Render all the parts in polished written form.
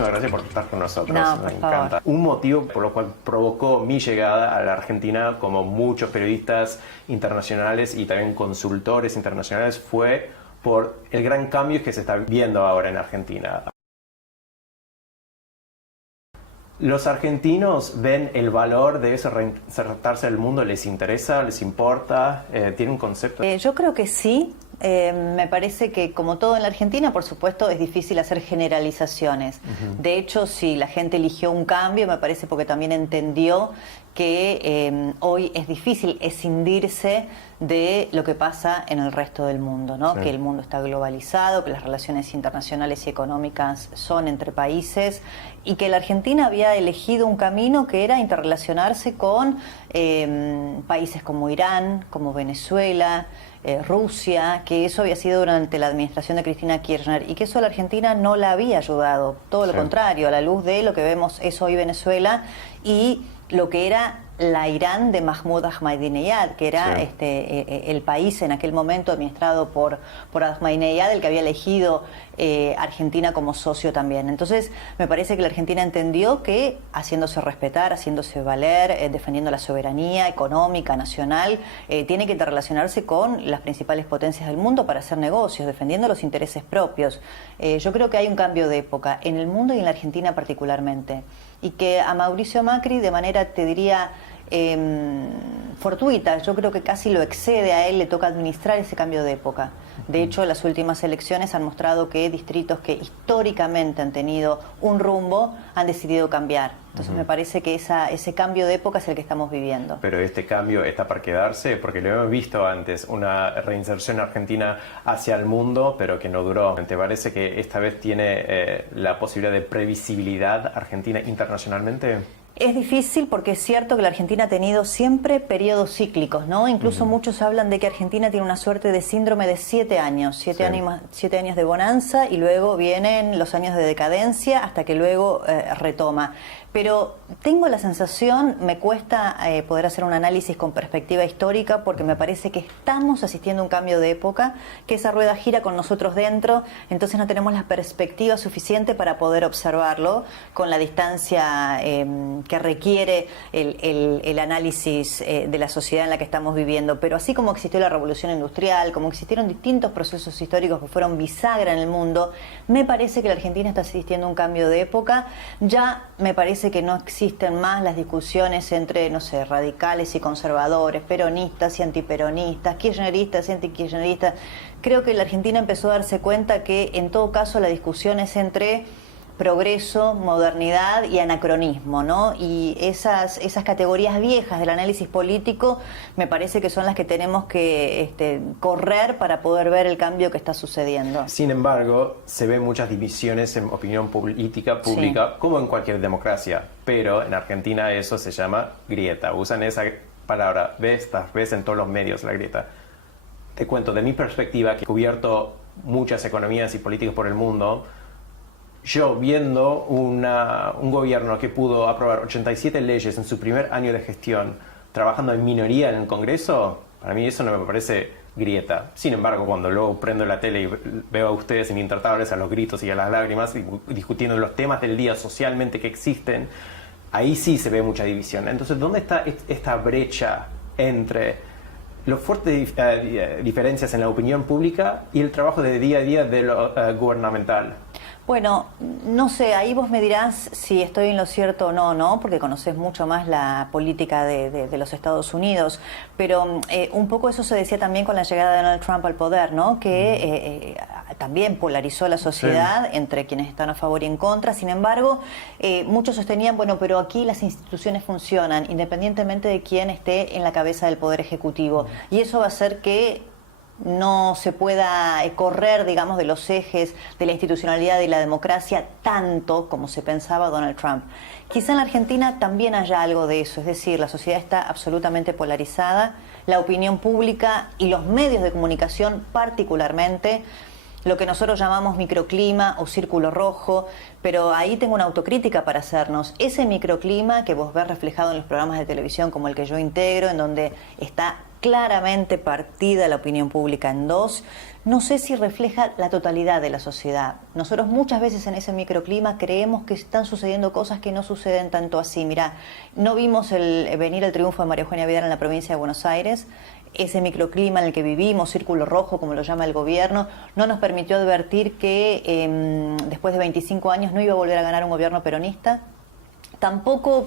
muchísimas gracias por estar con nosotros. No, Me por encanta. favor. Un motivo por lo cual provocó mi llegada a la Argentina, como muchos periodistas internacionales y también consultores internacionales, fue por el gran cambio que se está viendo ahora en Argentina. ¿Los argentinos ven el valor de eso, reinsertarse al mundo? ¿Les interesa? ¿Les importa? ¿Tienen un concepto? Yo creo que sí. Me parece que, como todo en la Argentina, por supuesto, es difícil hacer generalizaciones. De hecho, si la gente eligió un cambio, me parece porque también entendió que hoy es difícil escindirse de lo que pasa en el resto del mundo, ¿no? Sí. Que el mundo está globalizado, que las relaciones internacionales y económicas son entre países y que la Argentina había elegido un camino que era interrelacionarse con países como Irán, como Venezuela, Rusia, que eso había sido durante la administración de Cristina Kirchner y que eso a la Argentina no la había ayudado, todo lo contrario, a la luz de lo que vemos es hoy Venezuela y lo que era la Irán de Mahmoud Ahmadinejad, que era el país en aquel momento administrado por Ahmadinejad, el que había elegido Argentina como socio también. Entonces, me parece que la Argentina entendió que haciéndose respetar, haciéndose valer, defendiendo la soberanía económica, nacional, tiene que interrelacionarse con las principales potencias del mundo para hacer negocios, defendiendo los intereses propios. Yo creo que hay un cambio de época en el mundo y en la Argentina particularmente. Y que a Mauricio Macri, de manera, te diría, fortuita, yo creo que casi lo excede a él, le toca administrar ese cambio de época. De hecho, las últimas elecciones han mostrado que distritos que históricamente han tenido un rumbo han decidido cambiar. Entonces me parece que ese cambio de época es el que estamos viviendo. Pero este cambio está para quedarse, porque lo hemos visto antes, una reinserción argentina hacia el mundo, pero que no duró. ¿Te parece que esta vez tiene la posibilidad de previsibilidad Argentina internacionalmente? Es difícil porque es cierto que la Argentina ha tenido siempre periodos cíclicos, ¿no? Incluso muchos hablan de que Argentina tiene una suerte de síndrome de 7 años, 7 años de bonanza y luego vienen los años de decadencia hasta que luego retoma. Pero tengo la sensación, me cuesta poder hacer un análisis con perspectiva histórica porque me parece que estamos asistiendo a un cambio de época, que esa rueda gira con nosotros dentro, entonces no tenemos la perspectiva suficiente para poder observarlo con la distancia que requiere el análisis de la sociedad en la que estamos viviendo. Pero así como existió la revolución industrial, como existieron distintos procesos históricos que fueron bisagra en el mundo, me parece que la Argentina está asistiendo a un cambio de época. Ya me parece que no existen más las discusiones entre, no sé, radicales y conservadores, peronistas y antiperonistas, kirchneristas y antikirchneristas. Creo que la Argentina empezó a darse cuenta que en todo caso la discusión es entre progreso, modernidad y anacronismo, ¿no? Y esas categorías viejas del análisis político me parece que son las que tenemos que correr para poder ver el cambio que está sucediendo. Sin embargo, se ven muchas divisiones en opinión política pública, como en cualquier democracia, pero en Argentina eso se llama grieta. Usan esa palabra, ves en todos los medios la grieta. Te cuento, de mi perspectiva, que he cubierto muchas economías y políticas por el mundo, yo viendo un gobierno que pudo aprobar 87 leyes en su primer año de gestión, trabajando en minoría en el Congreso, para mí eso no me parece grieta. Sin embargo, cuando luego prendo la tele y veo a ustedes en Intratables a los gritos y a las lágrimas y discutiendo los temas del día socialmente que existen, ahí sí se ve mucha división. Entonces, ¿dónde está esta brecha entre las fuertes diferencias en la opinión pública y el trabajo de día a día de lo gubernamental? Bueno, no sé, ahí vos me dirás si estoy en lo cierto o no, ¿no? Porque conoces mucho más la política de los Estados Unidos, pero un poco eso se decía también con la llegada de Donald Trump al poder, ¿no? Que también polarizó la sociedad entre quienes están a favor y en contra. Sin embargo, muchos sostenían, bueno, pero aquí las instituciones funcionan independientemente de quién esté en la cabeza del Poder Ejecutivo. Y eso va a hacer que no se pueda correr, digamos, de los ejes de la institucionalidad y la democracia tanto como se pensaba Donald Trump. Quizá en la Argentina también haya algo de eso, es decir, la sociedad está absolutamente polarizada, la opinión pública y los medios de comunicación particularmente, lo que nosotros llamamos microclima o círculo rojo, pero ahí tengo una autocrítica para hacernos. Ese microclima que vos ves reflejado en los programas de televisión como el que yo integro, en donde está claramente partida la opinión pública en dos. No sé si refleja la totalidad de la sociedad. Nosotros muchas veces en ese microclima creemos que están sucediendo cosas que no suceden tanto así. Mirá, no vimos venir el triunfo de María Eugenia Vidal en la provincia de Buenos Aires. Ese microclima en el que vivimos, círculo rojo, como lo llama el gobierno, no nos permitió advertir que después de 25 años no iba a volver a ganar un gobierno peronista. Tampoco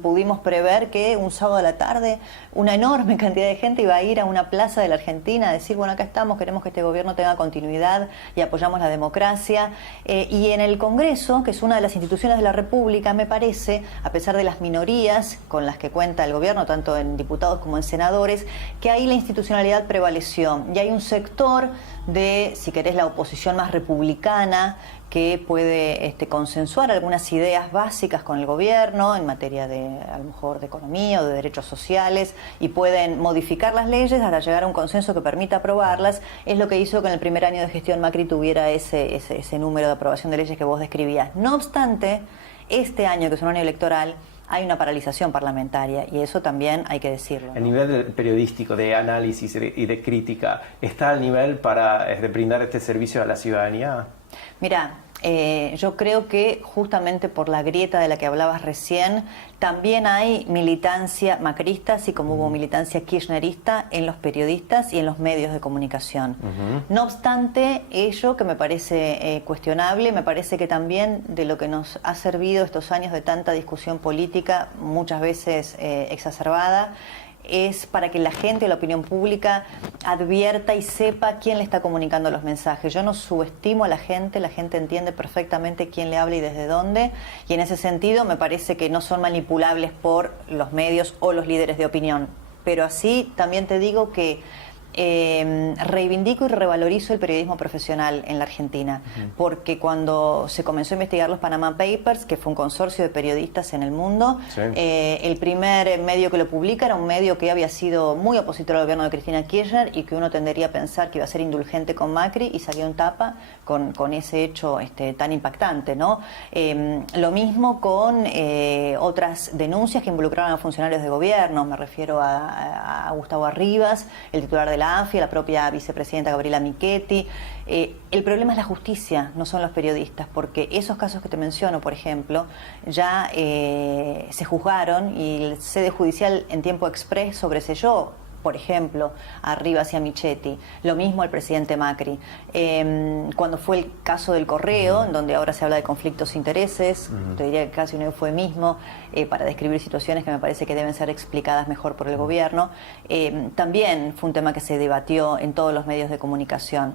pudimos prever que un sábado a la tarde una enorme cantidad de gente iba a ir a una plaza de la Argentina a decir, bueno, acá estamos, queremos que este gobierno tenga continuidad y apoyamos la democracia. Y en el Congreso, que es una de las instituciones de la República, me parece, a pesar de las minorías con las que cuenta el gobierno, tanto en diputados como en senadores, que ahí la institucionalidad prevaleció. Y hay un sector de, si querés, la oposición más republicana, que puede consensuar algunas ideas básicas con el gobierno en materia de, a lo mejor, de economía o de derechos sociales, y pueden modificar las leyes hasta llegar a un consenso que permita aprobarlas. Es lo que hizo que en el primer año de gestión Macri tuviera ese número de aprobación de leyes que vos describías. No obstante, este año, que es un año electoral, hay una paralización parlamentaria, y eso también hay que decirlo, ¿no? El nivel periodístico de análisis y de crítica está al nivel para brindar este servicio a la ciudadanía. Mirá, yo creo que justamente por la grieta de la que hablabas recién, también hay militancia macrista, así como hubo militancia kirchnerista en los periodistas y en los medios de comunicación. No obstante ello, que me parece cuestionable, me parece que también de lo que nos ha servido estos años de tanta discusión política, muchas veces exacerbada, es para que la gente, la opinión pública, advierta y sepa quién le está comunicando los mensajes. Yo no subestimo a la gente entiende perfectamente quién le habla y desde dónde, y en ese sentido me parece que no son manipulables por los medios o los líderes de opinión. Pero así también te digo que reivindico y revalorizo el periodismo profesional en la Argentina, porque cuando se comenzó a investigar los Panama Papers, que fue un consorcio de periodistas en el mundo, sí, el primer medio que lo publica era un medio que había sido muy opositor al gobierno de Cristina Kirchner y que uno tendería a pensar que iba a ser indulgente con Macri, y salió en tapa con ese hecho tan impactante, ¿no? Lo mismo con otras denuncias que involucraron a funcionarios de gobierno. Me refiero a Gustavo Arribas, el titular de la ANFI, la propia vicepresidenta Gabriela Michetti. El problema es la justicia, no son los periodistas, porque esos casos que te menciono, por ejemplo, ya se juzgaron y el sede judicial en tiempo exprés sobreseyó, por ejemplo, a Rivas y a Michetti. Lo mismo el presidente Macri. Cuando fue el caso del Correo, en donde ahora se habla de conflictos de intereses, te diría que casi un eufemismo para describir situaciones que me parece que deben ser explicadas mejor por el gobierno, también fue un tema que se debatió en todos los medios de comunicación.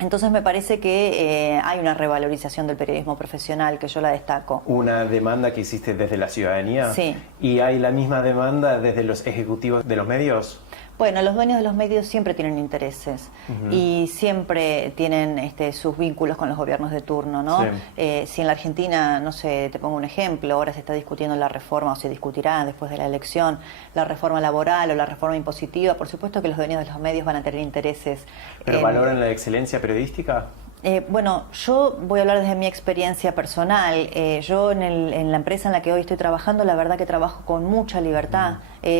Entonces me parece que hay una revalorización del periodismo profesional, que yo la destaco. ¿Una demanda que existe desde la ciudadanía? Sí. ¿Y hay la misma demanda desde los ejecutivos de los medios? Bueno, los dueños de los medios siempre tienen intereses y siempre tienen sus vínculos con los gobiernos de turno, ¿no? Sí. Si en la Argentina, no sé, te pongo un ejemplo, ahora se está discutiendo la reforma, o se discutirá después de la elección, la reforma laboral o la reforma impositiva, por supuesto que los dueños de los medios van a tener intereses. ¿Pero valoran la excelencia periodística? Bueno, yo voy a hablar desde mi experiencia personal. Yo en la empresa en la que hoy estoy trabajando, la verdad que trabajo con mucha libertad.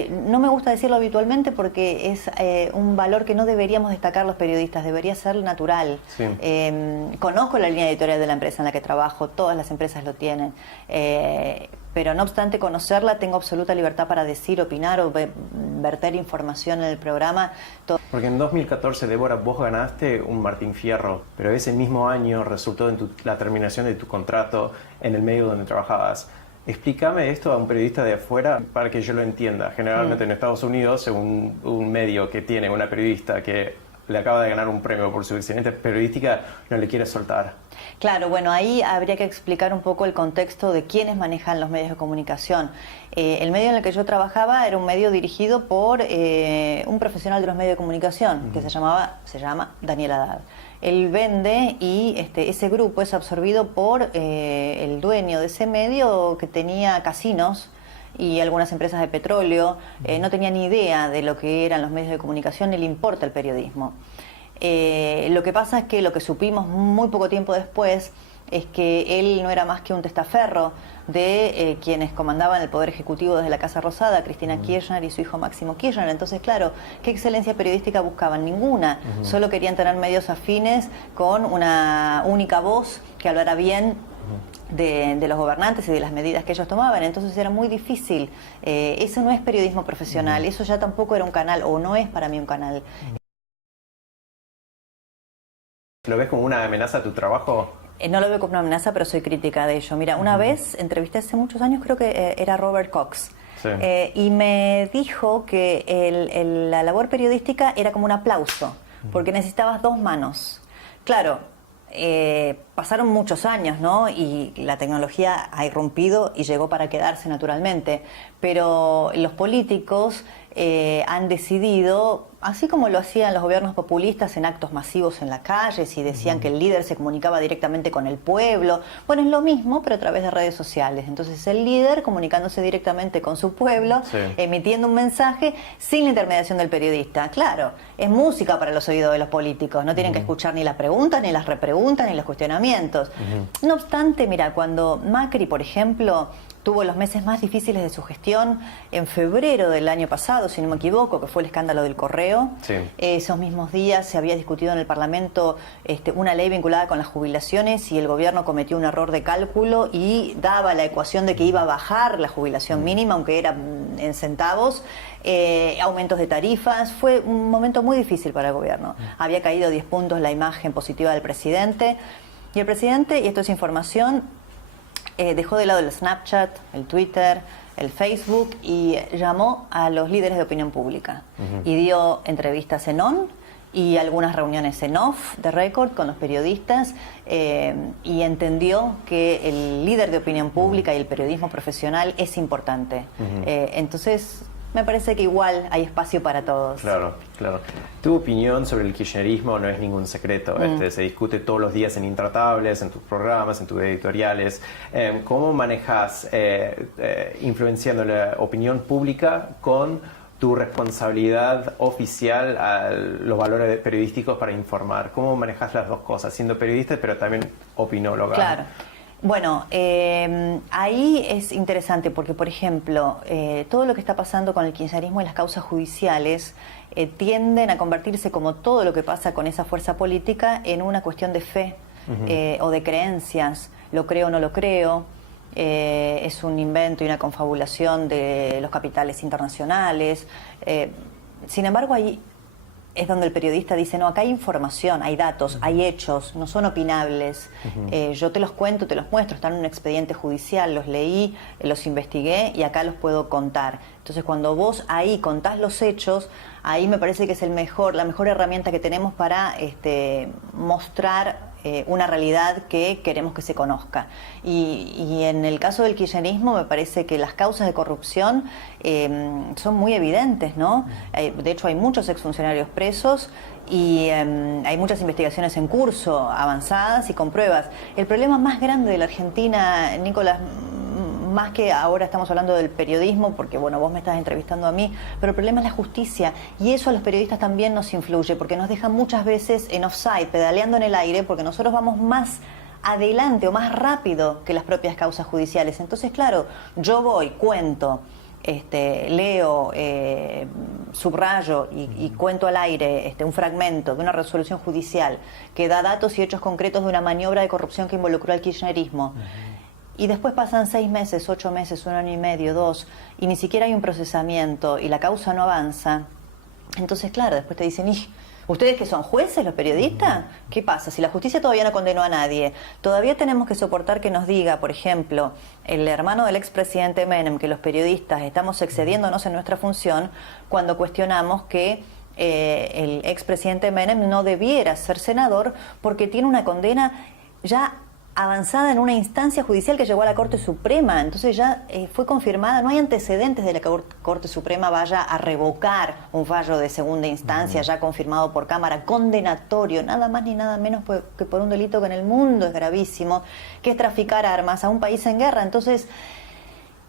No me gusta decirlo habitualmente porque es un valor que no deberíamos destacar los periodistas, debería ser natural. Sí. Conozco la línea editorial de la empresa en la que trabajo, todas las empresas lo tienen. Pero no obstante conocerla, tengo absoluta libertad para decir, opinar o verter información en el programa. Porque en 2014, Débora, vos ganaste un Martín Fierro, pero ese mismo año resultó en la terminación de tu contrato en el medio donde trabajabas. Explícame esto a un periodista de afuera para que yo lo entienda. Generalmente en Estados Unidos, un medio que tiene una periodista que le acaba de ganar un premio por su excelencia periodística, no le quiere soltar. Claro, bueno, ahí habría que explicar un poco el contexto de quiénes manejan los medios de comunicación. El medio en el que yo trabajaba era un medio dirigido por un profesional de los medios de comunicación que se llama Daniel Haddad. Él vende y ese grupo es absorbido por el dueño de ese medio, que tenía casinos y algunas empresas de petróleo. No tenía ni idea de lo que eran los medios de comunicación ni le importa el periodismo. Lo que pasa es que lo que supimos muy poco tiempo después es que él no era más que un testaferro de quienes comandaban el Poder Ejecutivo desde la Casa Rosada, Cristina Kirchner y su hijo Máximo Kirchner. Entonces, claro, ¿qué excelencia periodística buscaban? Ninguna. Solo querían tener medios afines con una única voz que hablara bien de los gobernantes y de las medidas que ellos tomaban. Entonces era muy difícil. Eso no es periodismo profesional, eso ya tampoco era un canal, o no es para mí un canal. ¿Lo ves como una amenaza a tu trabajo? No lo veo como una amenaza, pero soy crítica de ello. Mira, una vez entrevisté hace muchos años, creo que era Robert Cox, Sí. Y me dijo que la labor periodística era como un aplauso, porque necesitabas dos manos. Claro, pasaron muchos años, ¿no? Y la tecnología ha irrumpido y llegó para quedarse naturalmente, pero los políticos han decidido, así como lo hacían los gobiernos populistas en actos masivos en las calles y decían que el líder se comunicaba directamente con el pueblo, bueno, es lo mismo pero a través de redes sociales. Entonces el líder comunicándose directamente con su pueblo, Sí. emitiendo un mensaje sin la intermediación del periodista. Claro, es música para los oídos de los políticos, no tienen que escuchar ni las preguntas, ni las repreguntas, ni los cuestionamientos. No obstante, mira, cuando Macri, por ejemplo, tuvo los meses más difíciles de su gestión, en febrero del año pasado, si no me equivoco, que fue el escándalo del correo. Sí. Esos mismos días se había discutido en el Parlamento una ley vinculada con las jubilaciones y el gobierno cometió un error de cálculo y daba la ecuación de que iba a bajar la jubilación mínima, aunque era en centavos, aumentos de tarifas. Fue un momento muy difícil para el gobierno. Había caído 10 puntos la imagen positiva del presidente. Y el presidente, y esto es información, dejó de lado el Snapchat, el Twitter, el Facebook y llamó a los líderes de opinión pública y dio entrevistas en on y algunas reuniones en off de récord con los periodistas y entendió que el líder de opinión pública y el periodismo profesional es importante. Entonces me parece que igual hay espacio para todos. Claro, claro. Tu opinión sobre el kirchnerismo no es ningún secreto. Se discute todos los días en Intratables, en tus programas, en tus editoriales. ¿Cómo manejas influenciando la opinión pública con tu responsabilidad oficial a los valores periodísticos para informar? ¿Cómo manejas las dos cosas, siendo periodista pero también opinóloga? Claro. Bueno, ahí es interesante porque, por ejemplo, todo lo que está pasando con el kirchnerismo y las causas judiciales tienden a convertirse, como todo lo que pasa con esa fuerza política, en una cuestión de fe o de creencias. Lo creo o no lo creo. Es un invento y una confabulación de los capitales internacionales. Sin embargo, ahí es donde el periodista dice, no, acá hay información, hay datos, hay hechos, no son opinables. Yo te los cuento, te los muestro, están en un expediente judicial, los leí, los investigué y acá los puedo contar. Entonces, cuando vos ahí contás los hechos, ahí me parece que es la mejor herramienta que tenemos para mostrar una realidad que queremos que se conozca. Y en el caso del kirchnerismo me parece que las causas de corrupción son muy evidentes, ¿no? De hecho hay muchos exfuncionarios presos y hay muchas investigaciones en curso, avanzadas y con pruebas. El problema más grande de la Argentina, Nicolás, más que ahora estamos hablando del periodismo, porque bueno, vos me estás entrevistando a mí, pero el problema es la justicia, y eso a los periodistas también nos influye, porque nos deja muchas veces en offside, pedaleando en el aire, porque nosotros vamos más adelante o más rápido que las propias causas judiciales. Entonces, claro, yo voy, cuento, leo, subrayo y cuento al aire un fragmento de una resolución judicial que da datos y hechos concretos de una maniobra de corrupción que involucró al kirchnerismo. Y después pasan 6 meses, 8 meses, 1 año y medio, 2, y ni siquiera hay un procesamiento y la causa no avanza. Entonces, claro, después te dicen, ¿y ustedes que son jueces, los periodistas? ¿Qué pasa? Si la justicia todavía no condenó a nadie, todavía tenemos que soportar que nos diga, por ejemplo, el hermano del expresidente Menem, que los periodistas estamos excediéndonos en nuestra función cuando cuestionamos que el expresidente Menem no debiera ser senador porque tiene una condena ya avanzada en una instancia judicial que llegó a la Corte Suprema. Entonces ya fue confirmada, no hay antecedentes de la Corte Suprema vaya a revocar un fallo de segunda instancia ya confirmado por Cámara, condenatorio, nada más ni nada menos que por un delito que en el mundo es gravísimo, que es traficar armas a un país en guerra. Entonces,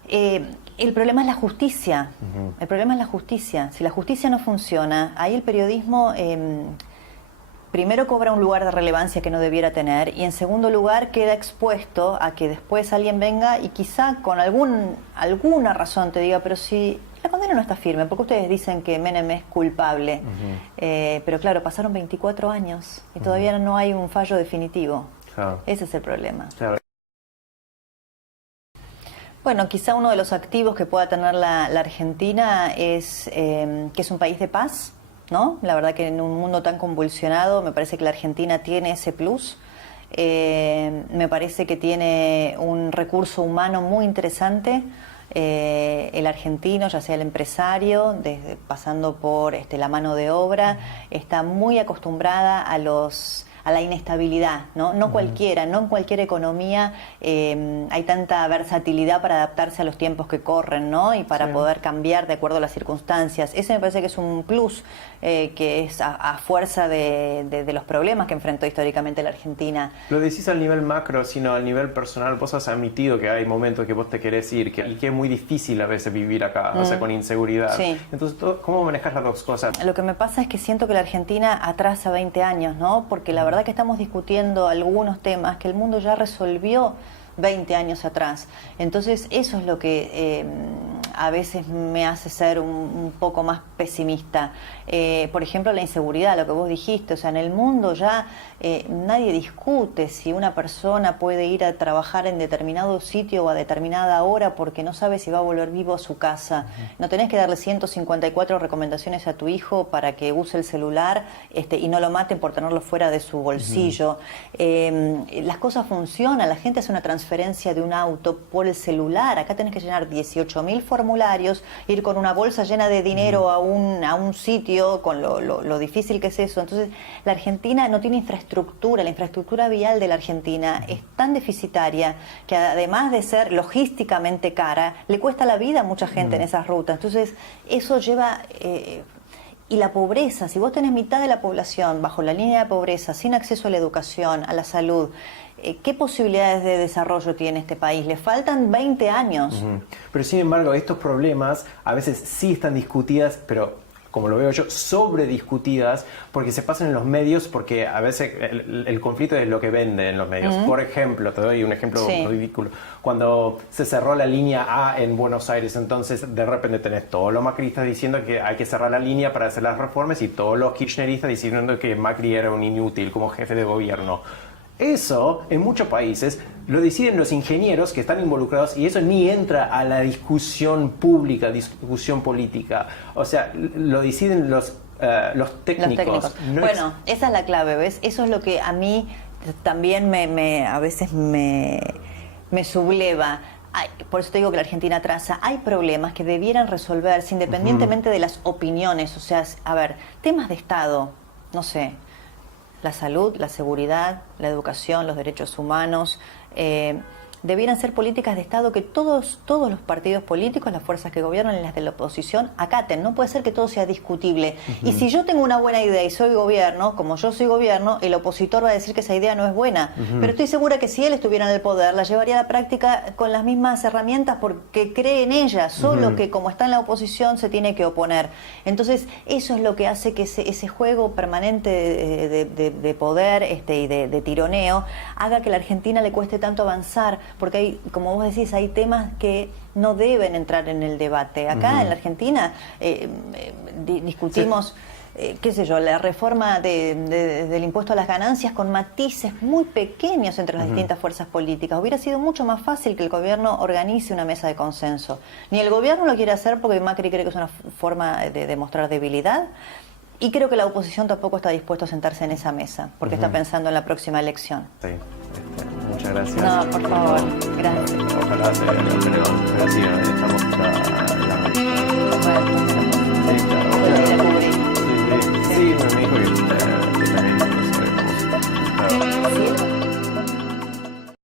el problema es la justicia. El problema es la justicia. Si la justicia no funciona, ahí el periodismo primero cobra un lugar de relevancia que no debiera tener y en segundo lugar queda expuesto a que después alguien venga y quizá con alguna razón te diga, pero si la condena no está firme, porque ustedes dicen que Menem es culpable, pero claro, pasaron 24 años y todavía no hay un fallo definitivo. Claro. Ese es el problema. Claro. Bueno, quizá uno de los activos que pueda tener la Argentina es que es un país de paz, ¿no? La verdad que en un mundo tan convulsionado me parece que la Argentina tiene ese plus. Me parece que tiene un recurso humano muy interesante. El argentino, ya sea el empresario, pasando por la mano de obra, está muy acostumbrada a la inestabilidad, ¿no? No cualquiera, no en cualquier economía hay tanta versatilidad para adaptarse a los tiempos que corren, ¿no? Y para poder cambiar de acuerdo a las circunstancias. Ese me parece que es un plus que es a fuerza de los problemas que enfrentó históricamente la Argentina. Lo decís al nivel macro, sino al nivel personal. Vos has admitido que hay momentos que vos te querés ir y que es muy difícil a veces vivir acá, o sea, con inseguridad. Sí. Entonces, ¿cómo manejas las dos cosas? Lo que me pasa es que siento que la Argentina atrasa 20 años, ¿no? Porque la verdad que estamos discutiendo algunos temas que el mundo ya resolvió 20 años atrás. Entonces eso es lo que a veces me hace ser un poco más pesimista. Por ejemplo, la inseguridad, lo que vos dijiste, o sea, en el mundo ya nadie discute si una persona puede ir a trabajar en determinado sitio o a determinada hora porque no sabe si va a volver vivo a su casa. No tenés que darle 154 recomendaciones a tu hijo para que use el celular y no lo maten por tenerlo fuera de su bolsillo. Las cosas funcionan, la gente hace una transferencia de un auto por el celular. Acá tenés que llenar 18.000 formularios, ir con una bolsa llena de dinero a un sitio, con lo difícil que es eso. Entonces, la Argentina no tiene infraestructura. La infraestructura vial de la Argentina es tan deficitaria que además de ser logísticamente cara, le cuesta la vida a mucha gente en esas rutas. Entonces, eso lleva... y la pobreza, si vos tenés mitad de la población bajo la línea de pobreza, sin acceso a la educación, a la salud, ¿qué posibilidades de desarrollo tiene este país? Le faltan 20 años. Pero sin embargo, estos problemas a veces sí están discutidas, pero como lo veo yo, sobrediscutidas, porque se pasan en los medios, porque a veces el conflicto es lo que vende en los medios. Por ejemplo, te doy un ejemplo ridículo. Cuando se cerró la línea A en Buenos Aires, entonces de repente tenés todos los macristas diciendo que hay que cerrar la línea para hacer las reformas y todos los kirchneristas diciendo que Macri era un inútil como jefe de gobierno. Eso, en muchos países, lo deciden los ingenieros que están involucrados y eso ni entra a la discusión pública, discusión política. O sea, lo deciden los técnicos. No bueno, esa es la clave, ¿ves? Eso es lo que a mí también a veces me subleva. Por eso te digo que la Argentina atrasa. Hay problemas que debieran resolverse independientemente de las opiniones. O sea, a ver, temas de Estado, no sé, la salud, la seguridad, la educación, los derechos humanos, debieran ser políticas de Estado que todos los partidos políticos, las fuerzas que gobiernan y las de la oposición acaten. No puede ser que todo sea discutible. Y si yo tengo una buena idea y soy gobierno, como yo soy gobierno, el opositor va a decir que esa idea no es buena. Pero estoy segura que si él estuviera en el poder, la llevaría a la práctica con las mismas herramientas porque cree en ella, solo que como está en la oposición se tiene que oponer. Entonces, eso es lo que hace que ese juego permanente de poder y de tironeo haga que a la Argentina le cueste tanto avanzar, porque hay, como vos decís, hay temas que no deben entrar en el debate. Acá en la Argentina discutimos, qué sé yo, la reforma del impuesto a las ganancias con matices muy pequeños entre las distintas fuerzas políticas. Hubiera sido mucho más fácil que el gobierno organice una mesa de consenso. Ni el gobierno lo quiere hacer porque Macri cree que es una forma de demostrar debilidad. Y creo que la oposición tampoco está dispuesta a sentarse en esa mesa, porque está pensando en la próxima elección. Sí. Muchas gracias. No, por favor. Gracias. Ojalá se pero estamos para...